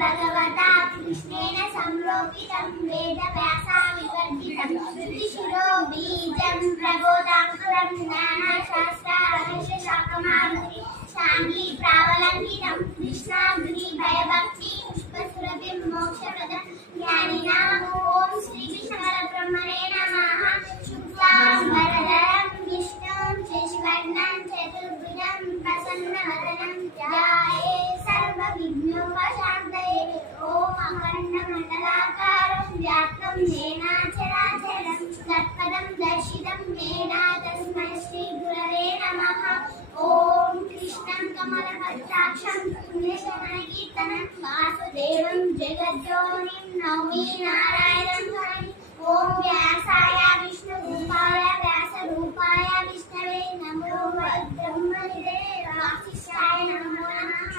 भगवता कृष्णेन संरोपितं वेदव्यासाविवर्जितं श्रुतिशिरो बीजं प्रबोधाङ्कुरं ज्ञानशास्त्रार्हस्य शाङ्गी प्रावलम्बितं कृष्णाग्नि भयभक्ति पुष्पसुरभिं मोक्षप्रदं ज्ञानिनाम् ॐ श्रीकृष्णपरब्रह्मणे नमः। शुक्लाम्बरधरं विष्णुं शशिवर्णं चतुर्भुजं प्रसन्नवदनं ध्याये सर्वविघ्नोपशान्तये। ॐ अखण्डमण्डलाकारं व्याप्तं येन चराचरं तत्पदं दर्शितं येन तस्मै श्रीगुरवे नमः। ॐ कृष्णं कमलपत्राक्षं पुण्यश्रवणकीर्तनं वासुदेवं जगद्योनिं नौमि नारायणं हरिं। ॐ व्यासाय विष्णुरूपाय व्यासरूपाय विष्णवे नमो ब्रह्मनिधये वासिष्ठाय नमो नमः।